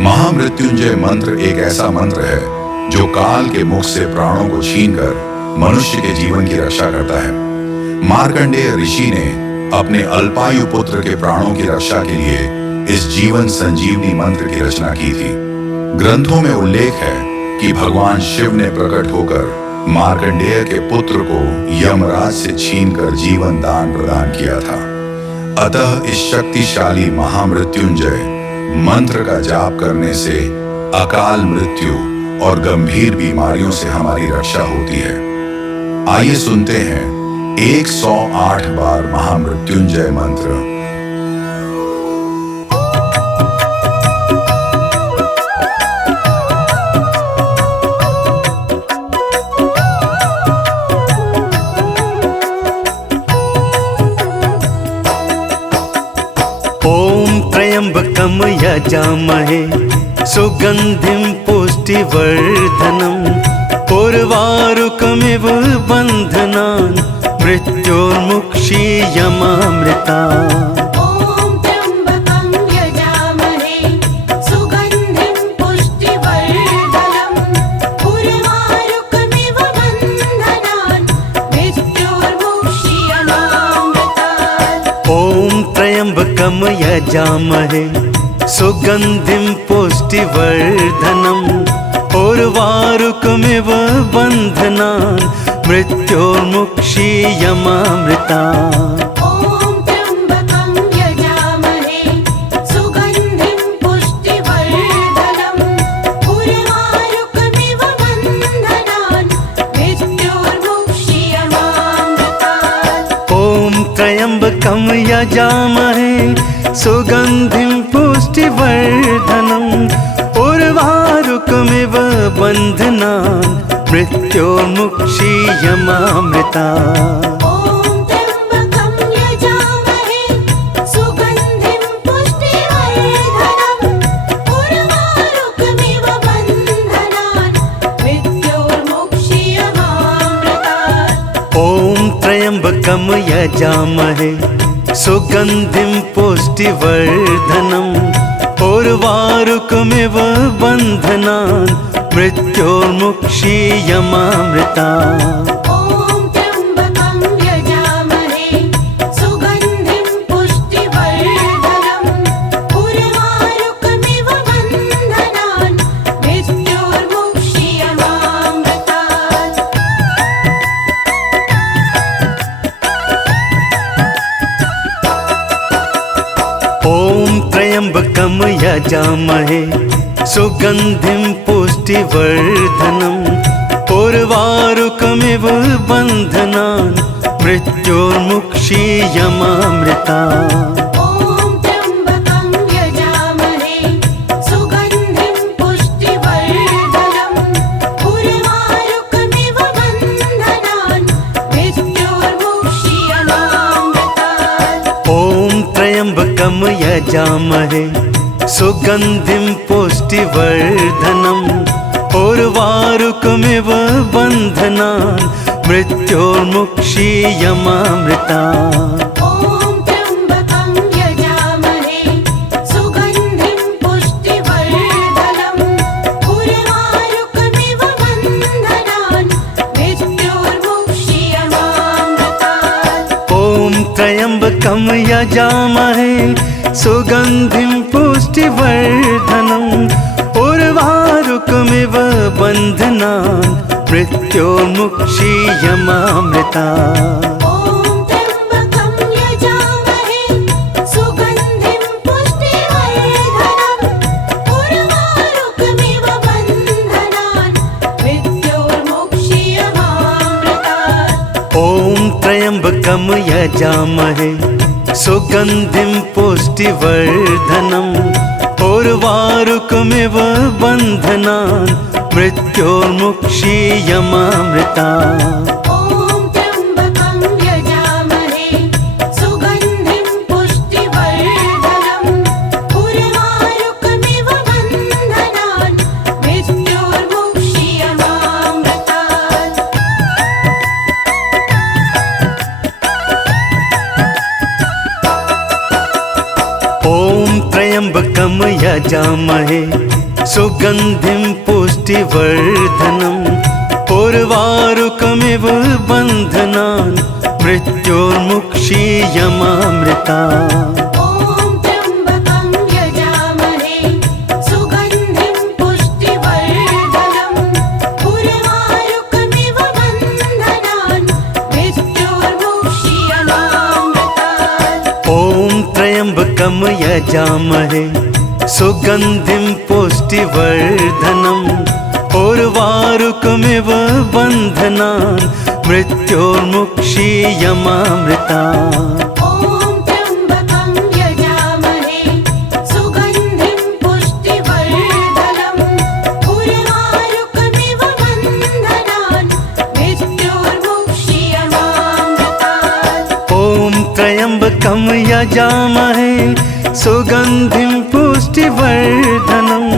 महामृत्युंजय मंत्र एक ऐसा मंत्र है जो काल के मुख से प्राणों को छीनकर मनुष्य के जीवन की रक्षा करता है। मार्कंडेय ऋषि ने अपने अल्पायु पुत्र के प्राणों की रक्षा के लिए इस जीवन संजीवनी मंत्र की रचना की थी। ग्रंथों में उल्लेख है कि भगवान शिव ने प्रकट होकर मार्कंडेय के पुत्र को यमराज से छीनकर जीवन दान प्रदान किया था। अतः इस शक्तिशाली महामृत्युंजय मंत्र का जाप करने से अकाल मृत्यु और गंभीर बीमारियों से हमारी रक्षा होती है। आइए सुनते हैं 108 बार महामृत्युंजय मंत्र। ओम त्र्यंबकम यजामहे सुगंधिं पुष्टिवर्धनम् उर्वारुकमिव बन्धनान् मृत्योर्मुक्षीयमामृतात्। ओम त्र्यंबकं यजामहे सुगंधिं पुष्टिवर्धनम् उर्वारुकमिव बन्धनान् मृत्योर्मुक्षीयमामृतात्। ओम त्र्यंबकम यजामहे सुगंधिं पुष्टिवर्धनम् उर्वारुकमिव बन्धनान् मृत्योर्मुक्षीयमामृतात्। ओम त्र्यंबकं यजामहे सुगंधिं पुष्टिवर्धनम् उर्वारुकमिव बन्धनान् मृत्योर्मुक्षीयमामृतात्। ओम त्र्यंबकम यजामहे सुगंधिं पुष्टिवर्धनम् उर्वारुकमिव बन्धनान् मृत्योर्मुक्षीयमामृतात्। ओम त्र्यंबकं यजामहे सुगंधिं पुष्टिवर्धनम् उर्वारुकमिव बन्धनान् मृत्योर्मुक्षीयमामृतात्। ओम त्र्यंबकम यजामहे सुगंधिं पुष्टिवर्धनम् उर्वारुकमिव बन्धनान् मृत्योर्मुक्षीयमामृतात्। ओम त्र्यंबकं यजामहे सुगंधिं पुष्टिवर्धनम् उर्वारुकमिव बन्धनान् मृत्योर्मुक्षीयमामृतात्। ओम त्र्यंबकम यजामहे सुगंधिं पुष्टिवर्धनम् उर्वारुकमिव बन्धनान् मृत्योर्मुक्षीयमामृतात्। ओम त्र्यंबकं यजामहे सुगंधिं पुष्टिवर्धनम् उर्वारुकमिव बन्धनान् मृत्योर्मुक्षीयमामृतात्। ओम त्र्यंबकम यजामहे सुगंधिं पुष्टिवर्धनम् उर्वारुकमिव बन्धनान् मृत्योर्मुक्षीयमामृतात्। ओम त्र्यंबकं यजामहे सुगंधिं पुष्टिवर्धनम् उर्वारुकमिव बन्धनान् मृत्योर्मुक्षीयमामृतात्। ओम त्र्यंबकम यजामहे सुगंधिं पुष्टिवर्धनम् उर्वारुकमिव बन्धनान् मृत्योर्मुक्षीयमामृतात्। ओम त्र्यंबकं यजामहे सुगंधिं पुष्टिवर्धनम् उर्वारुकमिव बन्धनान् मृत्योर्मुक्षीयमामृतात्। ओम त्र्यंबकम यजामहे सुगंधिं पुष्टिवर्धनम् उर्वारुकमिव बन्धनान् मृत्योर्मुक्षीयमामृतात्। ओम त्र्यंबकं यजामहे सुगंधिं पुष्टिवर्धनम् उर्वारुकमिव बन्धनान् मृत्योर्मुक्षीयमामृतात्। ओम त्र्यंबकम यजामहे यजामहे सुगन्धिं पुष्टिवर्धनम् उर्वारुकमिव बन्धनान् मृत्योर्मुक्षीयमामृता ॐ त्र्यम्बकं यजामहे सुगन्धिं पुष्टिवर्धनम् उर्वारुकमिव बन्धनान् मृत्योर्मुक्षीयमामृतात् ॐ त्र्यम्बकं यजामहे सुगन्धिं पुष्टिवर्धनम् उर्वारुकमिव बन्धनान् मृत्योर्मुक्षीयमामृता ॐ त्र्यम्बकं यजामहे सुगन्धिं पुष्टिवर्धनम् उर्वारुकमिव बन्धनान् मृत्योर्मुक्षीयमामृतात् ॐ त्र्यम्बकं यजामहे सुगन्धिं पुष्टिवर्धनम्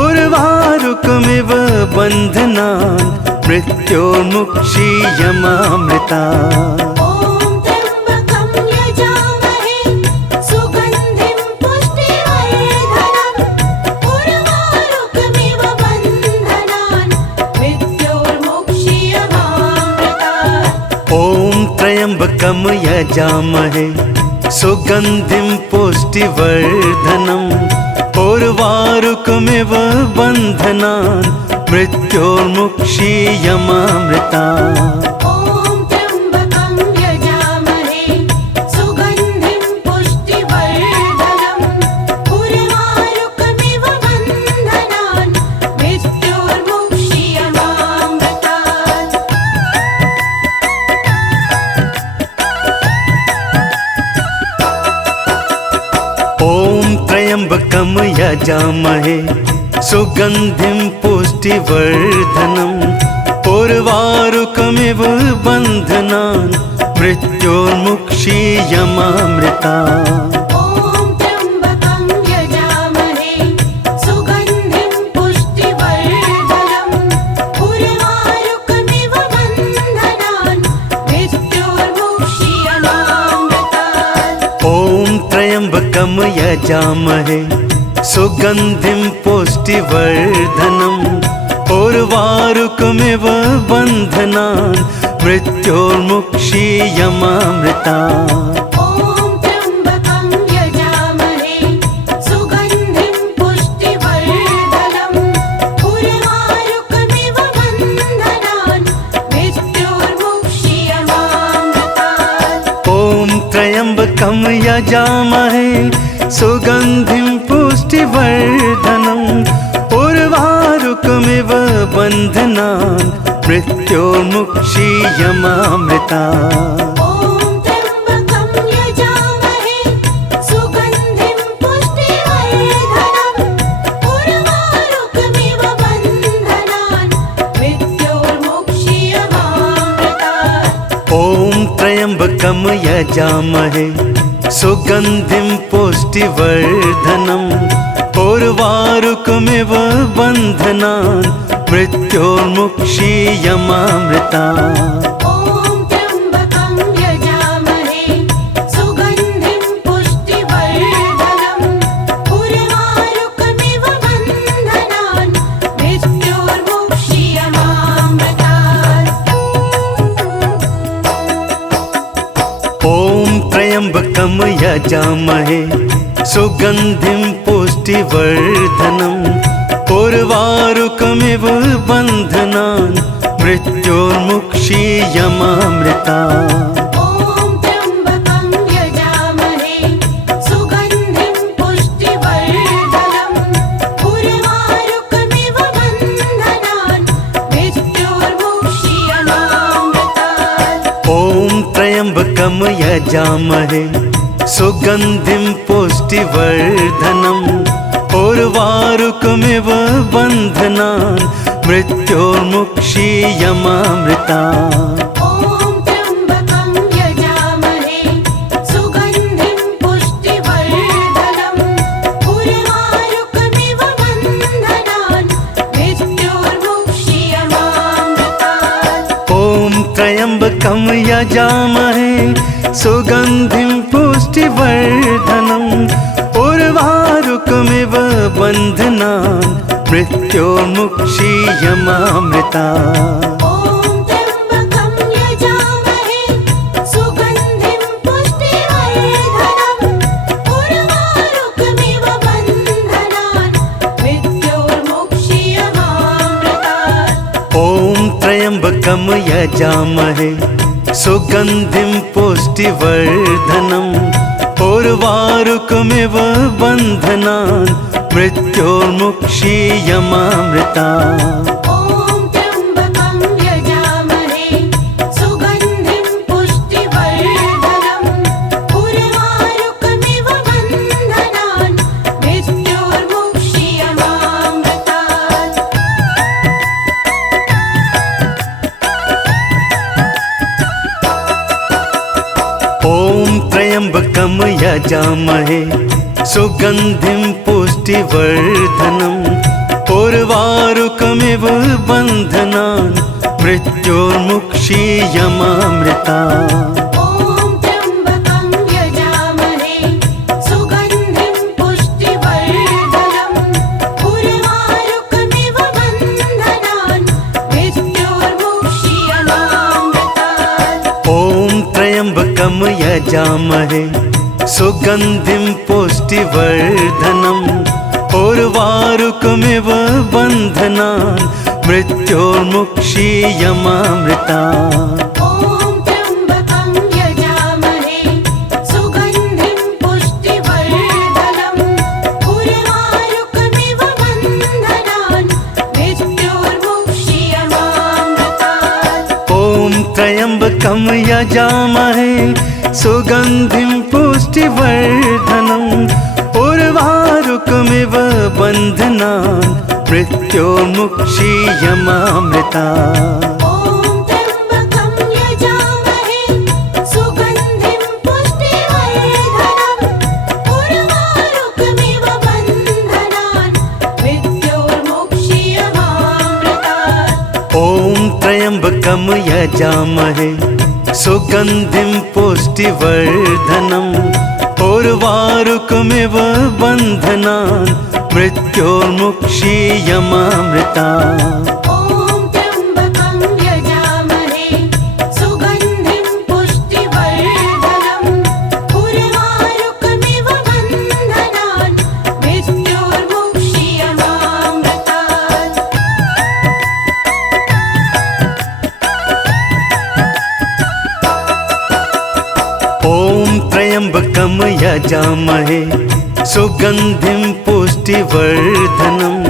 उर्वारुकमिव बन्धनान् मृत्योर्मुक्षीयमामृता ॐ त्र्यम्बकं यजामहे सुगन्धिं पुष्टिवर्धनम् उर्वारुकमिव बन्धनान् मृत्योर्मुक्षीयमामृतात् ॐ त्र्यम्बकं यजामहे सुगन्धिं पुष्टिवर्धनम् उर्वारुकमिव बन्धनान् मृत्योर्मुक्षीयमामृता ॐ त्र्यम्बकं यजामहे सुगन्धिं पुष्टिवर्धनम् उर्वारुकमिव बन्धनान् मृत्योर्मुक्षीयमामृतात् ॐ त्र्यम्बकं यजामहे सुगन्धिं पुष्टिवर्धनम् उर्वारुकमिव बन्धनान् मृत्योर्मुक्षीयमामृता ॐ त्र्यम्बकं यजामहे सुगन्धिं पुष्टिवर्धनम् उर्वारुकमिव बन्धनान् मृत्योर्मुक्षीयमामृतात् ॐ त्र्यम्बकं यजामहे सुगन्धिं पुष्टिवर्धनम् उर्वारुकमिव बन्धनान् मृत्योर्मुक्षीयमामृता ॐ त्र्यम्बकं यजामहे सुगन्धिं पुष्टिवर्धनम् उर्वारुकमिव बन्धनान् मृत्योर्मुक्षीयमामृतात् ॐ त्र्यम्बकं यजामहे सुगन्धिं पुष्टिवर्धनम् उर्वारुकमिव बन्धनान् मृत्योर्मुक्षीयमामृता ॐ त्र्यम्बकं यजामहे सुगन्धिं पुष्टिवर्धनम् उर्वारुकमिव बन्धनान् मृत्योर्मुक्षीयमामृतात् ॐ त्र्यम्बकं यजामहे सुगन्धिं पुष्टिवर्धनम् उर्वारुकमिव बन्धनान् मृत्योर्मुक्षीयमामृता ॐ त्र्यम्बकं यजामहे सुगन्धिं पुष्टिवर्धनम् उर्वारुकमिव बन्धनान् मृत्योर्मुक्षीयमामृतात् ॐ त्र्यम्बकं यजामहे सुगन्धिं पुष्टिवर्धनम् उर्वारुकमिव बन्धनान् मृत्योर्मुक्षीयमामृता ॐ त्र्यम्बकं यजामहे सुगन्धिं पुष्टिवर्धनम् उर्वारुकमिव बन्धनान् मृत्योर्मुक्षीयमामृतात् ॐ त्र्यम्बकं यजामहे सुगन्धिं पुष्टिवर्धनम् उर्वारुकमिव बन्धनान् मृत्योर्मुक्षीयमामृता ॐ त्र्यम्बकं यजामहे सुगन्धिं पुष्टिवर्धनम् उर्वारुकमिव बन्धनान् मृत्योर्मुक्षीयमामृतात् ॐ त्र्यम्बकं यजामहे सुगन्धिं पुष्टिवर्धनम् उर्वारुकमिव उर्वारुकमिव बन्धनान् मृत्योर्मुक्षीयमामृता ॐ त्र्यम्बकं यजामहे सुगन्धिं पुष्टिवर्धनम् उर्वारुकमिव बन्धनान् मृत्योर्मुक्षीयमामृतात् ॐ त्र्यम्बकं यजामहे सुगन्धिं पुष्टिवर्धनम् उर्वारुकमिव बन्धनान् मृत्योर्मुक्षीयमामृता ॐ त्र्यम्बकं यजामहे सुगन्धिं पुष्टिवर्धनम् उर्वारुकमिव बन्धनान् मृत्योर्मुक्षीयमामृतात् ॐ त्र्यम्बकं यजामहे सुगन्धिं पुष्टिवर्धनम् उर्वारुकमिव बन्धनान् मृत्योर्मुक्षीयमामृता ॐ त्र्यम्बकं यजामहे सुगन्धिं पुष्टिवर्धनम् उर्वारुकमिव बन्धनान् मृत्योर्मुक्षीयमामृतात् ॐ त्र्यम्बकं यजामहे सुगन्धिं पुष्टिवर्धनम् उर्वारुकमिव बन्धनान् मृत्योर्मुक्षीयमामृता ॐ त्र्यम्बकं यजामहे सुगन्धिं पुष्टिवर्धनम् उर्वारुकमिव बन्धनान् मृत्योर्मुक्षीयमामृतात् ॐ त्र्यम्बकं यजामहे सुगन्धिं पुष्टिवर्धनम् उर्वारुकमिव बन्धनान् मृत्योर्मुक्षीयमामृता ॐ त्र्यम्बकं यजामहे सुगन्धिं पुष्टिवर्धनम् उर्वारुकमिव बन्धनान् मृत्योर्मुक्षीयमामृतात् ॐ त्र्यम्बकं यजामहे सुगन्धिं पुष्टिवर्धनम् उर्वारुकमिव बन्धनान् मृत्योर्मुक्षीयमामृता ॐ त्र्यम्बकं यजामहे सुगन्धिं पुष्टिवर्धनम्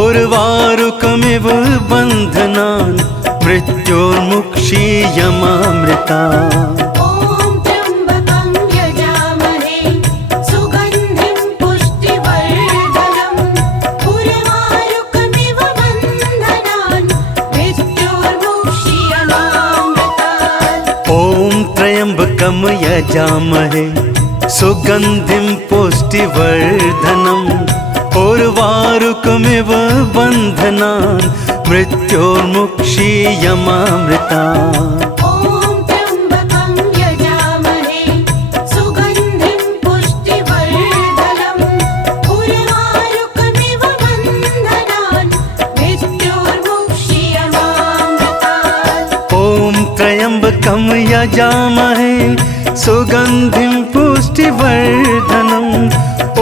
उर्वारुकमिव बन्धनान् मृत्योर्मुक्षीयमामृतात् ॐ त्र्यम्बकं यजामहे सुगन्धिं पुष्टिवर्धनम् उर्वारुकमिव बन्धनान् मृत्योर्मुक्षीयमामृता ॐ त्र्यम्बकं यजामहे सुगन्धिं पुष्टिवर्धनम् उर्वारुकमिव बन्धनान् मृत्योर्मुक्षीयमामृतात् ॐ त्र्यम्बकं यजामहे सुगन्धिं पुष्टिवर्धनम् उर्वारुकमिव बन्धनान् मृत्योर्मुक्षीयमामृता ॐ त्र्यम्बकं यजामहे सुगन्धिं पुष्टिवर्धनम् उर्वारुकमिव बन्धनान् मृत्योर्मुक्षीयमामृतात् ॐ त्र्यम्बकं यजामहे सुगन्धिं पुष्टिवर्धनम्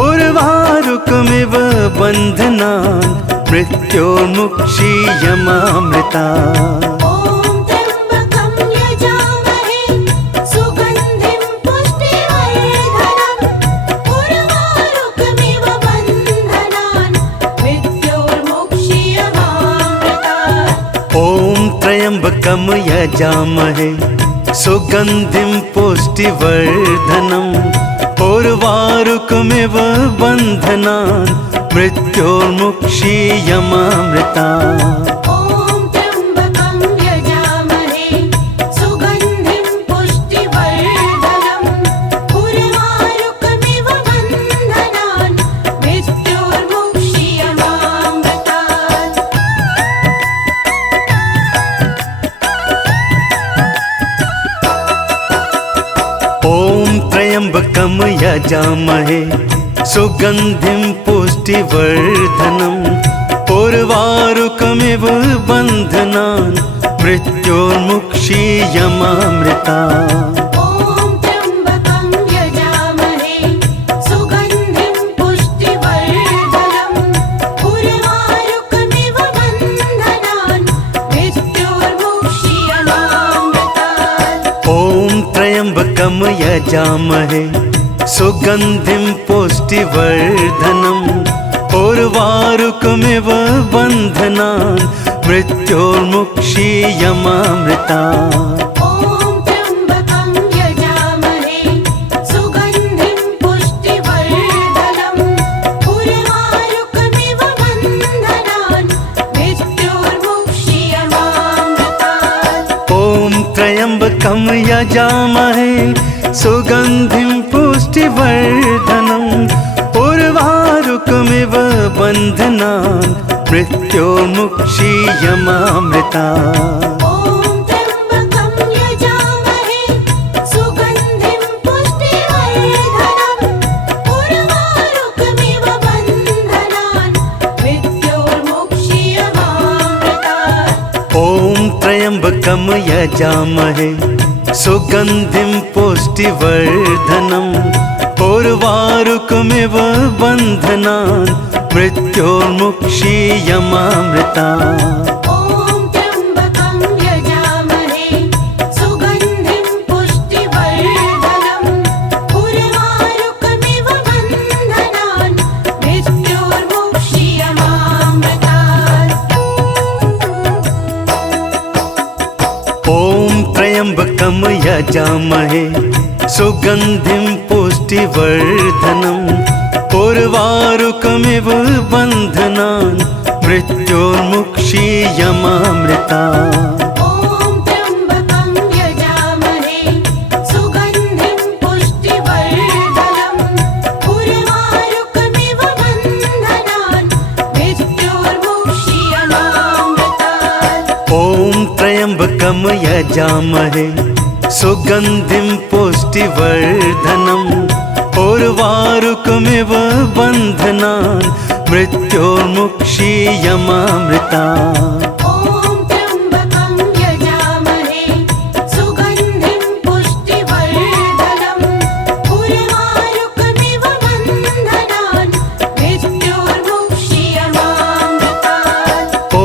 उर्वारुकमिव बन्धनान् मृत्योर्मुक्षीयमामृता ॐ त्र्यम्बकं यजामहे सुगन्धिं पुष्टिवर्धनम् उर्वारुकमिव बन्धनान् मृत्योर्मुक्षीयमामृतात् ॐ त्र्यम्बकं यजामहे सुगन्धिं पुष्टिवर्धनम् उर्वारुकमिव बन्धनान् मृत्योर्मुक्षीयमामृता ॐ त्र्यम्बकं यजामहे सुगन्धिं पुष्टिवर्धनम् उर्वारुकमिव बन्धनान् मृत्योर्मुक्षीयमामृतात् ॐ त्र्यम्बकं यजामहे सुगन्धिं पुष्टिवर्धनम् उर्वारुकमिव बन्धनान् मृत्योर्मुक्षीयमामृता। ॐ त्र्यम्बकं यजामहे सुगन्धिं पुष्टिवर्धनम् उर्वारुकमिव बन्धनान् मृत्योर्मुक्षीयमामृतात्। ॐ त्र्यम्बकं यजामहे सुगन्धिं पुष्टिवर्धनम् उर्वारुकमिव बन्धनान् मृत्योर्मुक्षीयमामृता। ॐ त्र्यम्बकं यजामहे सुगन्धिं पुष्टिवर्धनम् उर्वारुकमिव बन्धनान् मृत्योर्मुक्षीयमामृतात्। ॐ त्र्यम्बकं यजामहे सुगन्धिं पुष्टिवर्धनम् उर्वारुकमिव बन्धनान् मृत्योर्मुक्षीयमामृता। ॐ त्र्यम्बकं यजामहे सुगन्धिं पुष्टिवर्धनम् उर्वारुकमिव बन्धनान् मृत्योर्मुक्षीयमामृतात्। ॐ त्र्यम्बकं यजामहे सुगन्धिं पुष्टिवर्धनम् उर्वारुकमिव बन्धनान् मृत्योर्मुक्षीयमामृता। ॐ त्र्यम्बकं यजामहे सुगन्धिं पुष्टिवर्धनम् उर्वारुकमिव बन्धनान् मृत्योर्मुक्षीयमामृतात्। ॐ त्र्यम्बकं यजामहे सुगन्धिं पुष्टिवर्धनम् उर्वारुकमिव बन्धनान् मृत्योर्मुक्षीयमामृता। ॐ त्र्यम्बकं यजामहे सुगन्धिं पुष्टिवर्धनम् उर्वारुकमिव बन्धनान् मृत्योर्मुक्षीयमामृतात्। ॐ त्र्यम्बकं यजामहे सुगन्धिं पुष्टिवर्धनम् उर्वारुकमिव बन्धनान् मृत्योर्मुक्षीयमामृता। ॐ त्र्यम्बकं यजामहे सुगन्धिं पुष्टिवर्धनम् उर्वारुकमिव बन्धनान् मृत्योर्मुक्षीयमामृतात्। ॐ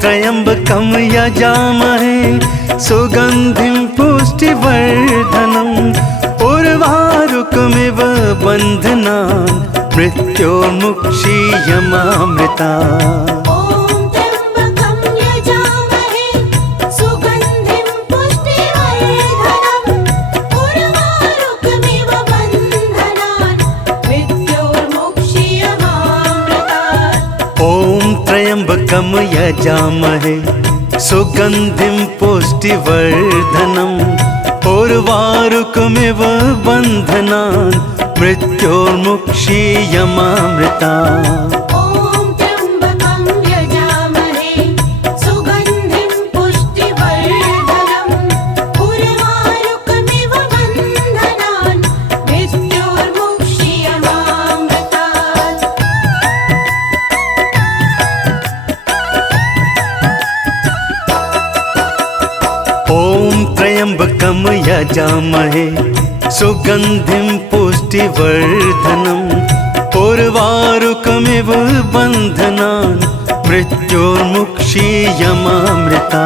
त्र्यम्बकं यजामहे सुगन्धिं पुष्टिवर्धनम् उर्वारुकमिव बन्धनान् मृत्योर्मुक्षीयमामृता। ॐ त्र्यम्बकं यजामहे सुगन्धिं पुष्टिवर्धनम् उर्वारुकमिव बन्धनान् मृत्योर्मुक्षीयमामृतात्। ॐ त्र्यम्बकं यजामहे सुगन्धिं पुष्टिवर्धनम् उर्वारुकमिव बन्धनान् मृत्योर्मुक्षीयमामृता। ॐ त्र्यम्बकं यजामहे सुगन्धिं पुष्टिवर्धनम् उर्वारुकमिव बन्धनान् मृत्योर्मुक्षीयमामृतात्। ॐ त्र्यम्बकं यजामहे सुगन्धिं पुष्टिवर्धनम् उर्वारुकमिव बन्धनान् मृत्योर्मुक्षीयमामृता।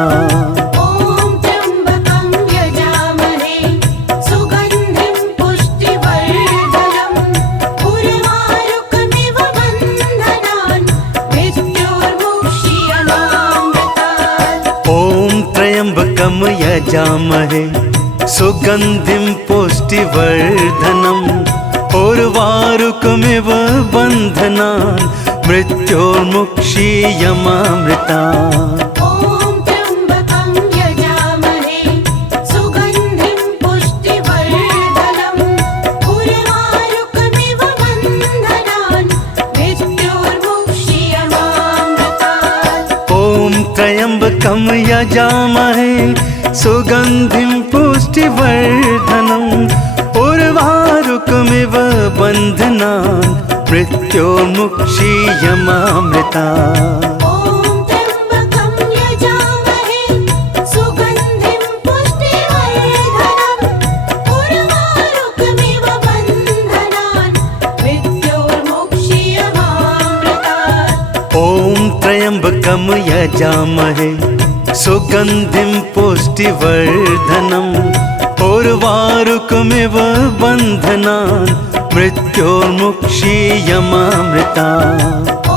ॐ त्र्यम्बकं यजामहे सुगन्धिं पुष्टिवर्धनम् उर्वारुकमिव बन्धनान् मृत्योर्मुक्षीयमामृतात्। ॐ त्र्यम्बकं यजामहे सुगन्धिं पुष्टिवर्धनम् उर्वारुकमिव बन्धनान् मृत्योर्मुक्षीयमामृता। ॐ त्र्यम्बकं यजामहे सुगन्धिं पुष्टिवर्धनम् उर्वारुकमिव बन्धनान् मृत्योर्मुक्षीयमामृतात्। ॐ त्र्यम्बकं यजामहे सुगन्धिं पुष्टिवर्धनम् उर्वारुकमिव बन्धनान् मृत्योर्मुक्षीयमामृता। ॐ त्र्यम्बकं यजामहे सुगन्धिं पुष्टिवर्धनम् उर्वारुकमिव बन्धनान् मृत्योर्मुक्षीयमामृतात्। ॐ त्र्यम्बकं यजामहे सुगन्धिं पुष्टिवर्धनम् उर्वारुकमिव बन्धनान् मृत्योर्मुक्षीयमामृता। ॐ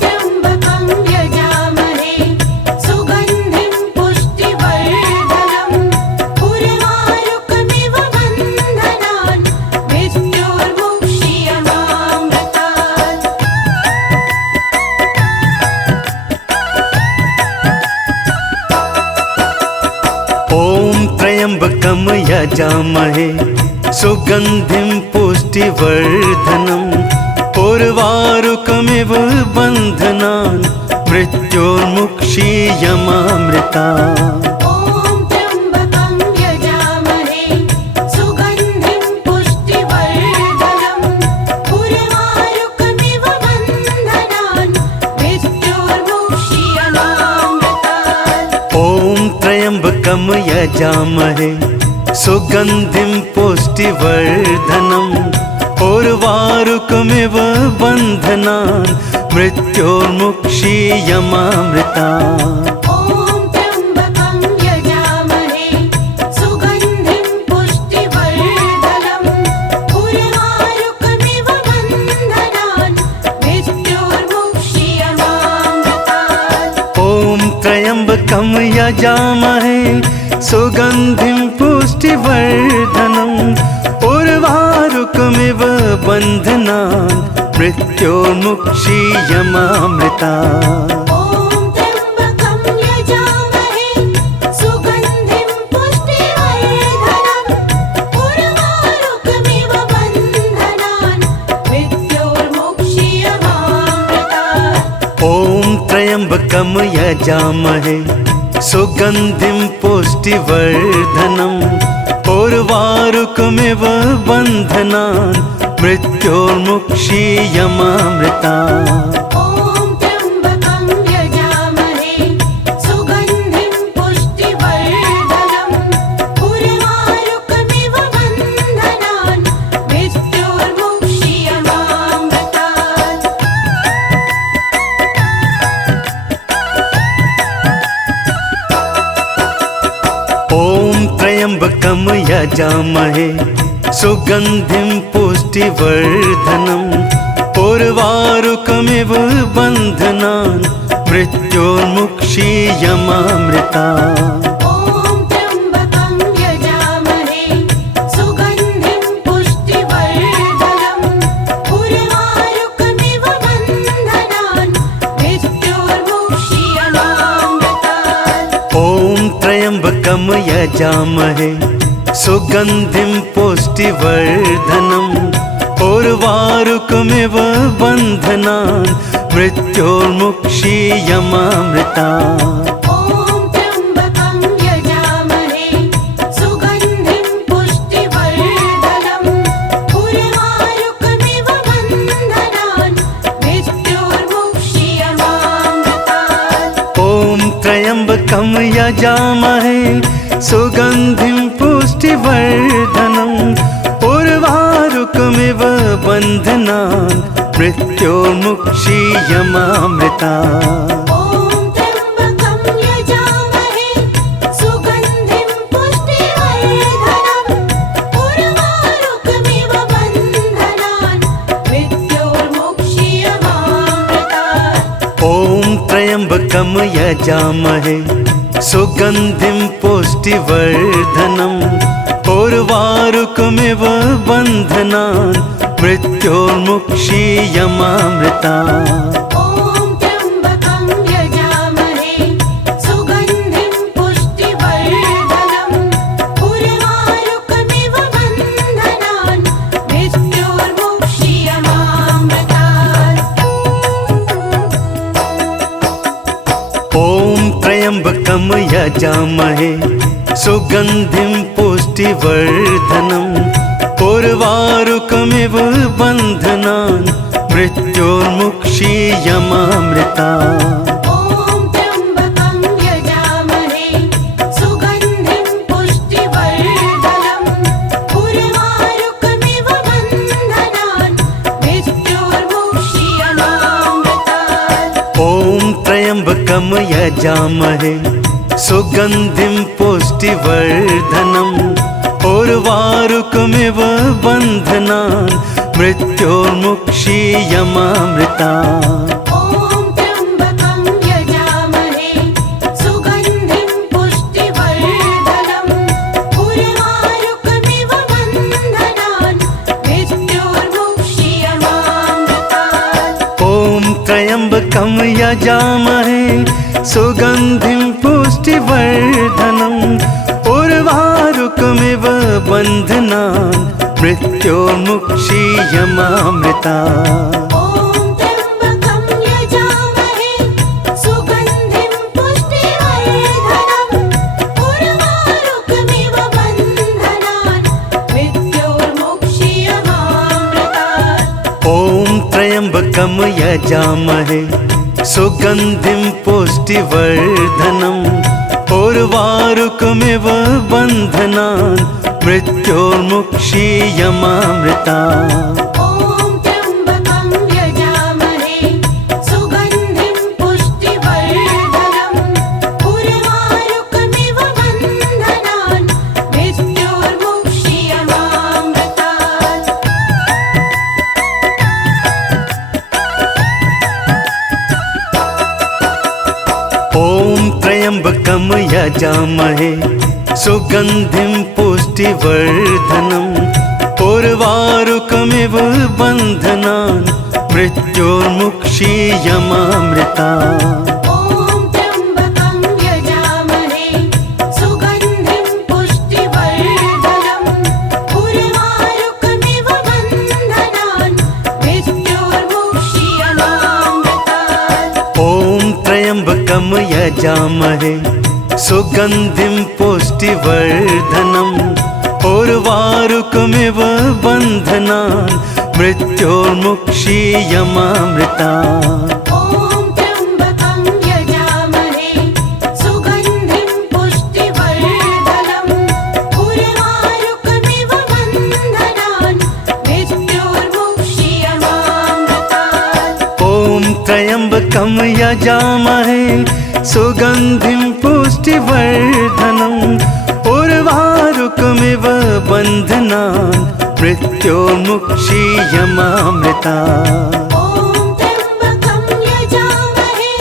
त्र्यम्बकं यजामहे सुगन्धिं पुष्टिवर्धनम् उर्वारुकमिव बन्धनान् मृत्योर्मुक्षीयमामृतात्। ॐ त्र्यम्बकं यजामहे सुगन्धिं पुष्टिवर्धनम् उर्वारुकमिव बन्धनान् मृत्योर्मुक्षीयमामृता। ॐ त्र्यम्बकं यजामहे सुगन्धिं पुष्टिवर्धनम् उर्वारुकमिव बन्धनान् मृत्योर्मुक्षीयमामृतात्। ॐ त्र्यम्बकं यजामहे सुगन्धिं पुष्टिवर्धनम् उर्वारुकमिव बन्धनान् मृत्योर्मुक्षीयमामृता। ॐ त्र्यम्बकं यजामहे सुगन्धिं पुष्टिवर्धनम् उर्वारुकमिव बन्धनान् मृत्योर्मुक्षीयमामृतात्। ॐ त्र्यम्बकं यजामहे सुगन्धिं पुष्टिवर्धनम् उर्वारुकमिव बन्धनान् मृत्योर्मुक्षीयमामृता। ॐ त्र्यम्बकं यजामहे सुगन्धिं पुष्टिवर्धनम् उर्वारुकमिव बन्धनान् मृत्योर्मुक्षीयमामृतात्। ॐ त्र्यम्बकं यजामहे सुगन्धिं पुष्टिवर्धनम् उर्वारुकमिव बन्धनान् मृत्योर्मुक्षीयमामृता। ॐ त्र्यम्बकं यजामहे सुगन्धिं पुष्टिवर्धनम् उर्वारुकमिव बन्धनान् मृत्योर्मुक्षीयमामृतात्। ॐ त्र्यम्बकं यजामहे सुगन्धिं पुष्टिवर्धनम् उर्वारुकमिव बन्धनान् मृत्योर्मुक्षीयमामृता। ॐ त्र्यम्बकं यजामहे सुगन्धिं पुष्टिवर्धनम् उर्वारुकमिव बन्धनान् मृत्योर्मुक्षीयमामृतात्। ॐ त्र्यम्बकं यजामहे सुगन्धिं पुष्टिवर्धनम् उर्वारुकमिव बन्धनान् मृत्योर्मुक्षीयमामृता। ॐ त्र्यम्बकं यजामहे सुगन्धिं पुष्टिवर्धनम् उर्वारुकमिव बन्धनान् मृत्योर्मुक्षीयमामृतात्। ॐ त्र्यम्बकं यजामहे सुगन्धिं पुष्टिवर्धनम् उर्वारुकमिव बन्धनान् मृत्योर्मुक्षीयमामृता। ॐ त्र्यम्बकं यजामहे सुगन्धिं पुष्टिवर्धनम् उर्वारुकमिव बन्धनान् मृत्योर्मुक्षीयमामृतात्। ॐ त्र्यम्बकं यजामहे सुगन्धिं पुष्टिवर्धनम् उर्वारुकमिव बन्धनान् मृत्योर्मुक्षीयमामृता। ॐ त्र्यम्बकं यजामहे सुगन्धिं पुष्टिवर्धनम् उर्वारुकमिव बन्धनान् मृत्योर्मुक्षीयमामृतात्। ॐ त्र्यम्बकं यजामहे सुगन्धिं पुष्टिवर्धनम् उर्वारुकमिव बन्धनान् मृत्योर्मुक्षीयमामृता। ॐ त्र्यम्बकं यजामहे सुगन्धिं पुष्टिवर्धनम् उर्वारुकमिव बन्धनान् मृत्योर्मुक्षीयमामृतात्। ॐ त्र्यम्बकं यजामहे सुगन्धिं पुष्टिवर्धनम् उर्वारुकमिव बन्धनान् मृत्योर्मुक्षीयमामृता। ॐ त्र्यम्बकं यजामहे सुगन्धिं पुष्टिवर्धनम् उर्वारुकमिव बन्धनान् मृत्योर्मुक्षीयमामृतात्। ॐ त्र्यम्बकं यजामहे सुगन्धिं पुष्टिवर्धनम् उर्वारुकमिव बन्धनान् मृत्योर्मुक्षीयमामृता। ॐ त्र्यम्बकं यजामहे सुगन्धिं पुष्टिवर्धनम् उर्वारुकमिव बन्धनान् मृत्योर्मुक्षीयमामृतात्। ॐ त्र्यम्बकं यजामहे सुगन्धिं पुष्टिवर्धनम् उर्वारुकमिव बन्धनान् मृत्योर्मुक्षीयमामृता। ॐ त्र्यम्बकं यजामहे सुगन्धिं पुष्टिवर्धनम् उर्वारुकमिव बन्धनान् मृत्योर्मुक्षीयमामृतात्। ॐ त्र्यम्बकं यजामहे सुगन्धिं पुष्टिवर्धनम् उर्वारुकमिव बन्धनान् मृत्योर्मुक्षीयमामृता। ॐ त्र्यम्बकं यजामहे सुगन्धिं पुष्टिवर्धनम् उर्वारुकमिव बन्धनान् मृत्योर्मुक्षीयमामृतात्। ॐ त्र्यम्बकं यजामहे सुगन्धिं पुष्टिवर्धनम् उर्वारुकमिव बन्धनान् मृत्योर्मुक्षीयमामृता। ॐ त्र्यम्बकं यजामहे सुगन्धिं पुष्टिवर्धनम् उर्वारुकमिव बन्धनान् मृत्योर्मुक्षीयमामृतात्। ॐ त्र्यम्बकं यजामहे सुगन्धिं पुष्टिवर्धनम् उर्वारुकमिव बन्धनान् मृत्योर्मुक्षीयमामृता। ॐ त्र्यम्बकं यजामहे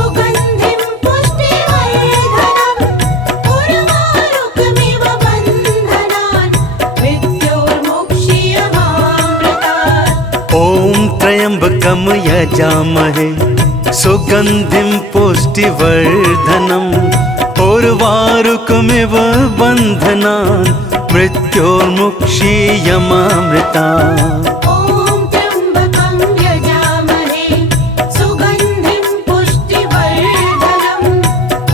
सुगन्धिं पुष्टिवर्धनम् उर्वारुकमिव बन्धनान् मृत्योर्मुक्षीयमामृतात्। ॐ त्र्यम्बकं यजामहे सुगन्धिं पुष्टिवर्धनम् उर्वारुकमिव बन्धनान् मृत्योर्मुक्षीयमामृता। ॐ त्र्यम्बकं यजामहे सुगन्धिं पुष्टिवर्धनम्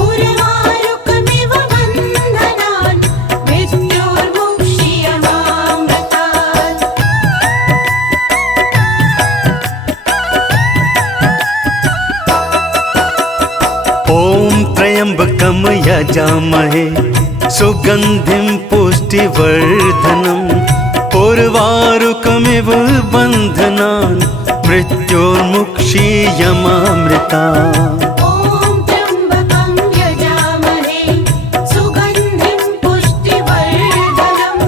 उर्वारुकमिव बन्धनान् मृत्योर्मुक्षीयमामृतात्। ॐ त्र्यम्बकं यजामहे सुगन्धिं पुष्टिवर्धनम् उर्वारुकमिव बन्धनान् मृत्योर्मुक्षीयमामृता। ॐ त्र्यम्बकं यजामहे सुगन्धिं पुष्टिवर्धनम्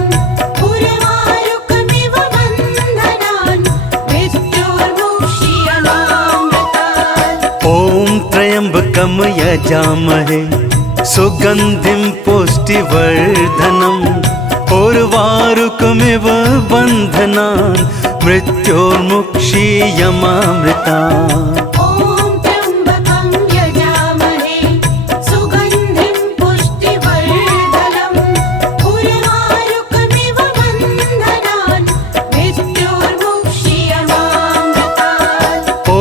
उर्वारुकमिव बन्धनान् मृत्योर्मुक्षीयमामृतात्। ॐ त्र्यम्बकं यजामहे सुगन्धिं पुष्टिवर्धनम् उर्वारुकमिव बन्धनान् मृत्योर्मुक्षीयमामृता। ॐ त्र्यम्बकं यजामहे सुगन्धिं पुष्टिवर्धनम् उर्वारुकमिव बन्धनान् मृत्योर्मुक्षीयमामृतात्। ॐ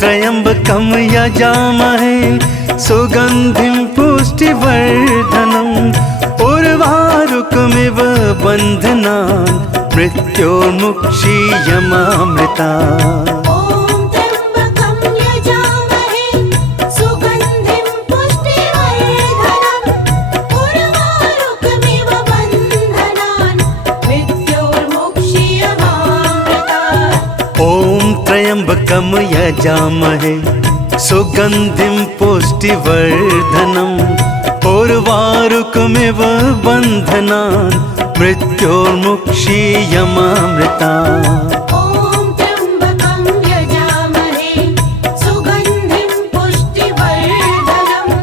त्र्यम्बकं यजामहे सुगन्धिं पुष्टिवर्धनम् उर्वारुकमिव बन्धनान् मृत्योर्मुक्षीयमामृता। ॐ त्र्यम्बकं यजामहे सुगन्धिं पुष्टिवर्धनम् उर्वारुकमिव बन्धनान् मृत्योर्मुक्षीयमामृतात्। ॐ त्र्यम्बकं यजामहे सुगन्धिं पुष्टिवर्धनम् उर्वारुकमिव बन्धनान् मृत्योर्मुक्षीयमामृता। ॐ त्र्यम्बकं यजामहे सुगन्धिं पुष्टिवर्धनम्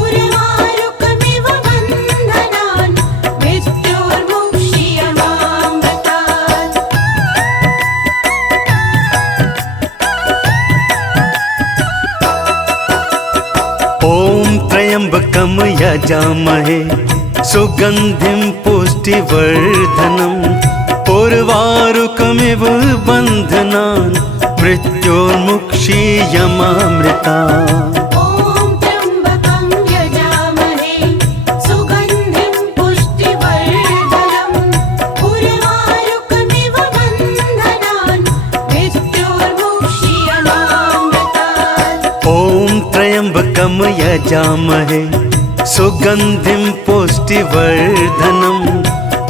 उर्वारुकमिव बन्धनान् मृत्योर्मुक्षीयमामृतात्। ॐ त्र्यम्बकं यजामहे सुगन्धिं पुष्टिवर्धनम् उर्वारुकमिव बन्धनान् मृत्योर्मुक्षीयमामृता। ॐ त्र्यम्बकं यजामहे सुगन्धिं पुष्टिवर्धनम् उर्वारुकमिव बन्धनान् मृत्योर्मुक्षीयमामृतात्। ॐ त्र्यम्बकं यजामहे सुगन्धिं पुष्टिवर्धनम्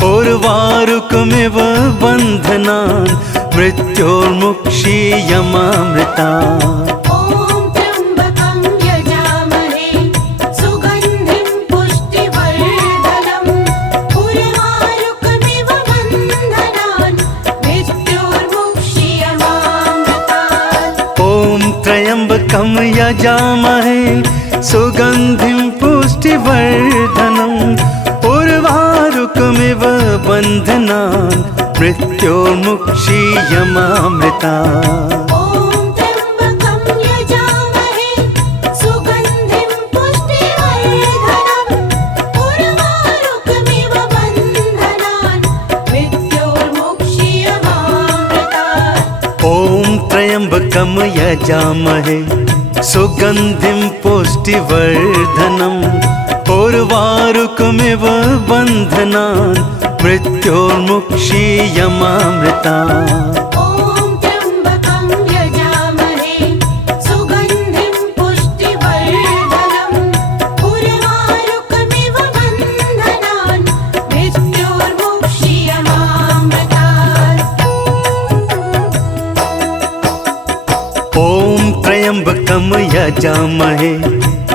उर्वारुकमिव बन्धनान् मृत्योर्मुक्षीयमामृता। ॐ त्र्यम्बकं यजामहे सुगन्धिं पुष्टिवर्धनम् उर्वारुकमिव बन्धनान् मृत्योर्मुक्षीयमामृतात्। ॐ त्र्यम्बकं यजामहे सुगन्धिं पुष्टिवर्धनम् उर्वारुकमिव बन्धनान् मृत्योर्मुक्षीयमामृता। ॐ त्र्यम्बकं यजामहे सुगन्धिं पुष्टिवर्धनम् उर्वारुकमिव बन्धनान् मृत्योर्मुक्षीयमामृतात्। ॐ त्र्यम्बकं यजामहे सुगन्धिं पुष्टिवर्धनम् उर्वारुकमिव बन्धनान् मृत्योर्मुक्षीयमामृता। ॐ त्र्यम्बकं यजामहे सुगन्धिं पुष्टिवर्धनम् उर्वारुकमिव बन्धनान् मृत्योर्मुक्षीयमामृतात्। ॐ त्र्यम्बकं यजामहे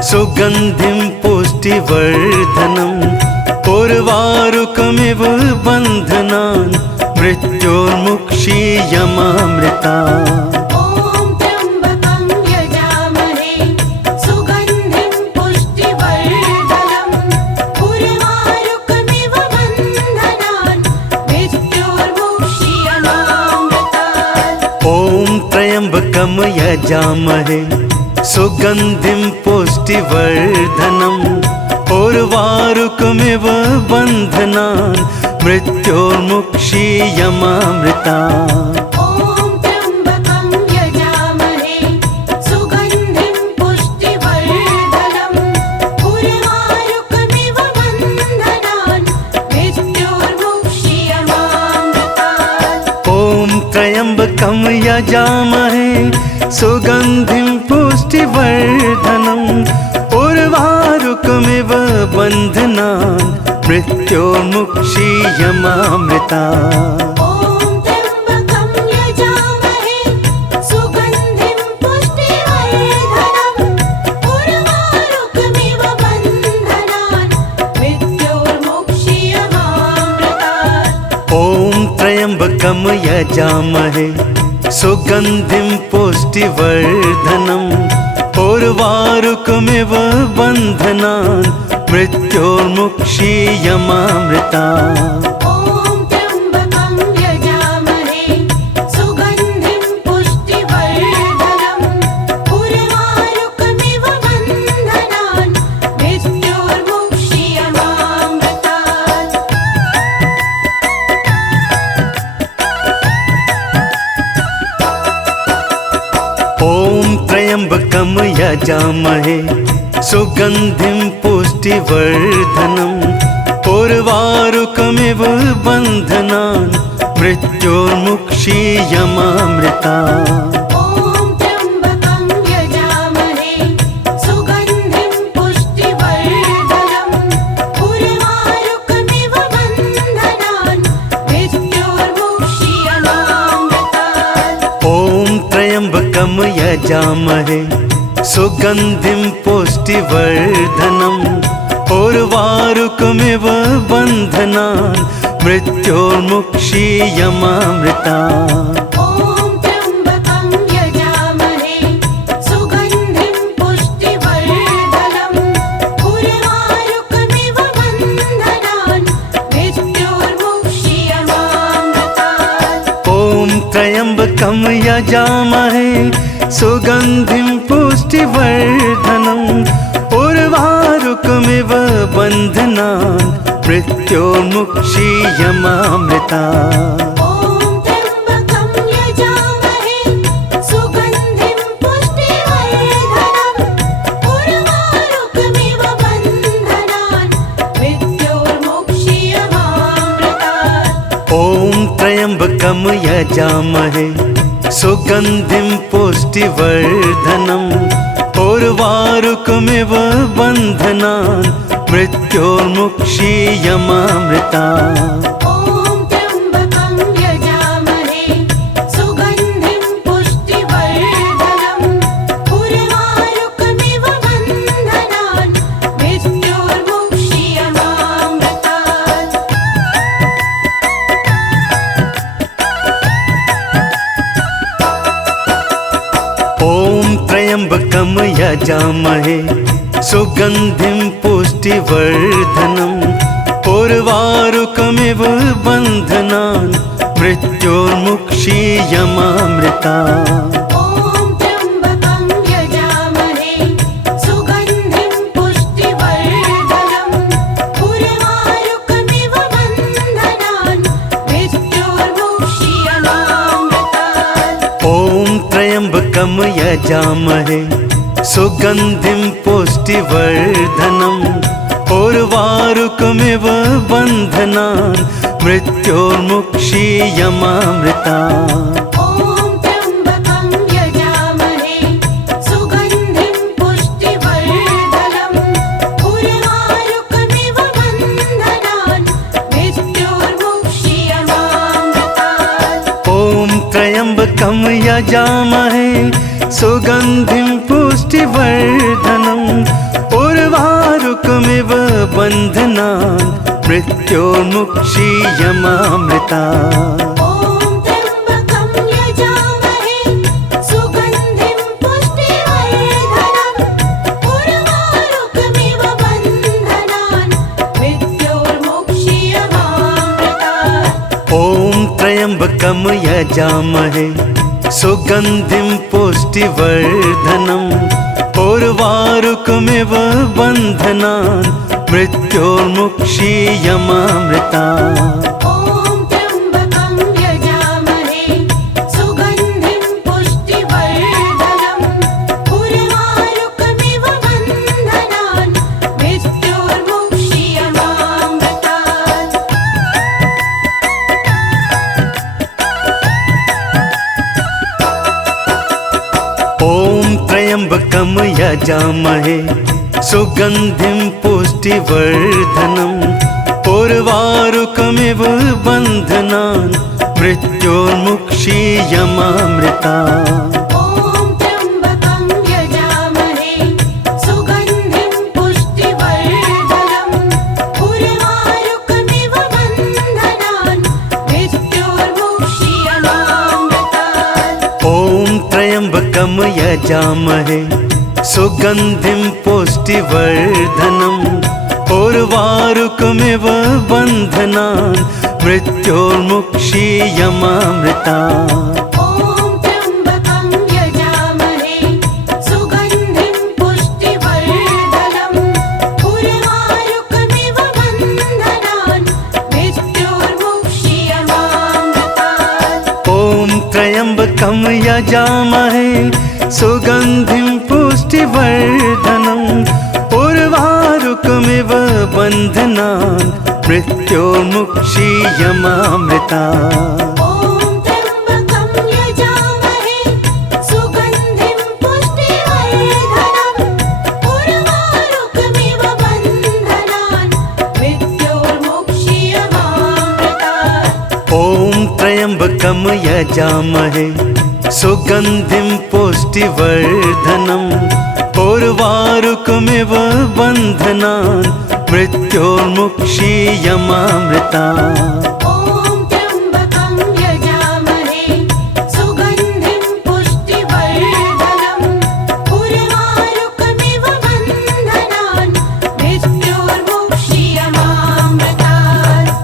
सुगन्धिं पुष्टिवर्धनम् उर्वारुकमिव बन्धनान् मृत्योर्मुक्षीयमामृता। ॐ त्र्यम्बकं यजामहे सुगन्धिं पुष्टिवर्धनम् उर्वारुकमिव बन्धनान् मृत्योर्मुक्षीयमामृतात्। ॐ त्र्यम्बकं यजामहे सुगन्धिं पुष्टिवर्धनम् उर्वारुकमिव बन्धनान् मृत्योर्मुक्षीयमामृता। ॐ त्र्यम्बकं यजामहे सुगन्धिं पुष्टिवर्धनम् उर्वारुकमिव बन्धनान् मृत्योर्मुक्षीयमामृतात्। ॐ त्र्यम्बकं यजामहे सुगन्धिं पुष्टिवर्धनम् उर्वारुकमिव बन्धनान् मृत्योर्मुक्षीयमामृता। ॐ त्र्यम्बकं यजामहे सुगन्धिं पुष्टिवर्धनम् उर्वारुकमिव बन्धनान् मृत्योर्मुक्षीयमामृतात्। ॐ त्र्यम्बकं यजामहे सुगन्धिं पुष्टिवर्धनम् उर्वारुकमिव बन्धनान् मृत्योर्मुक्षीयमामृता। ॐ त्र्यम्बकं यजामहे सुगन्धिं पुष्टिवर्धनम् उर्वारुकमिव बन्धनान् मृत्योर्मुक्षीयमामृतात्। त्र्यम्बकं यजामहे सुगन्धिं पुष्टिवर्धनम् उर्वारुकमिव बन्धनान् मृत्योर्मुक्षीयमामृता। ॐ त्र्यम्बकं यजामहे सुगन्धिं पुष्टिवर्धनम् उर्वारुकमिव बन्धनान् मृत्योर्मुक्षीयमामृतात्। ॐ त्र्यम्बकं यजामहे सुगन्धिं पुष्टिवर्धनम् उर्वारुकमिव बन्धनान् मृत्योर्मुक्षीयमामृता। ॐ त्र्यम्बकं यजामहे सुगन्धिं पुष्टिवर्धनम् उर्वारुकमिव बन्धनान् मृत्योर्मुक्षीयमामृतात्। ॐ त्र्यम्बकं यजामहे सुगन्धिं पुष्टिवर्धनम् उर्वारुकमिव बन्धनान् मृत्योर्मुक्षीयमामृता। ॐ त्र्यम्बकं यजामहे सुगन्धिं पुष्टिवर्धनम् उर्वारुकमिव बन्धनान् मृत्योर्मुक्षीयमामृतात्। ॐ त्र्यम्बकं यजामहे सुगन्धिं पुष्टिवर्धनम् उर्वारुकमिव बन्धनान् मृत्योर्मुक्षीयमामृता। ॐ त्र्यम्बकं यजामहे सुगन्धिं पुष्टिवर्धनम् उर्वारुकमिव बन्धनान् मृत्योर्मुक्षीयमामृतात्। ॐ त्र्यम्बकं यजामहे सुगन्धिं पुष्टिवर्धनम् उर्वारुकमिव बन्धनान् मृत्योर्मुक्षीयमामृता। ॐ त्र्यम्बकं यजामहे सुगन्धिं पुष्टिवर्धनम् उर्वारुकमिव बन्धनान् मृत्योर्मुक्षीयमामृतात्। ॐ त्र्यम्बकं यजामहे सुगन्धिं पुष्टिवर्धनम् उर्वारुकमिव बन्धनान् मृत्योर्मुक्षीयमामृता। ॐ त्र्यम्बकं यजामहे सुगन्धिं पुष्टिवर्धनम् उर्वारुकमिव बन्धनान् मृत्योर्मुक्षीयमामृतात्। ॐ त्र्यम्बकं यजामहे सुगन्धिं पुष्टिवर्धनम् उर्वारुकमिव बन्धनान् मृत्योर्मुक्षीयमामृता। ॐ त्र्यम्बकं यजामहे सुगन्धिं पुष्टिवर्धनम् उर्वारुकमिव बन्धनान् मृत्योर्मुक्षीयमामृतात्। ॐ त्र्यम्बकं यजामहे सुगन्धिं पुष्टिवर्धनम् उर्वारुकमिव बन्धनान् मृत्योर्मुक्षीयमामृता। ॐ त्र्यम्बकं यजामहे सुगन्धिं पुष्टिवर्धनम् उर्वारुकमिव बन्धनान् मृत्योर्मुक्षीयमामृतात्। ॐ त्र्यम्बकं यजामहे सुगन्धिं पुष्टिवर्धनम् उर्वारुकमिव बन्धनान् मृत्योर्मुक्षीयमामृता। ॐ त्र्यम्बकं यजामहे सुगन्धिं पुष्टिवर्धनम् उर्वारुकमिव बन्धनान् मृत्योर्मुक्षीयमामृतात्। ॐ त्र्यम्बकं यजामहे सुगन्धिं पुष्टिवर्धनम् उर्वारुकमिव बन्धनान् मृत्योर्मुक्षीयमामृता। ॐ त्र्यम्बकं यजामहे सुगन्धिं पुष्टिवर्धनम् उर्वारुकमिव बन्धनान् मृत्योर्मुक्षीयमामृतात्। ॐ त्र्यम्बकं यजामहे सुगन्धिं पुष्टिवर्धनम् उर्वारुकमिव बन्धनान् मृत्योर्मुक्षीयमामृता। ॐ ॐ त्र्यम्बकं यजामहे सुगन्धिं पुष्टिवर्धनम् उर्वारुकमिव बन्धनान् मृत्योर्मुक्षीयमामृतात्।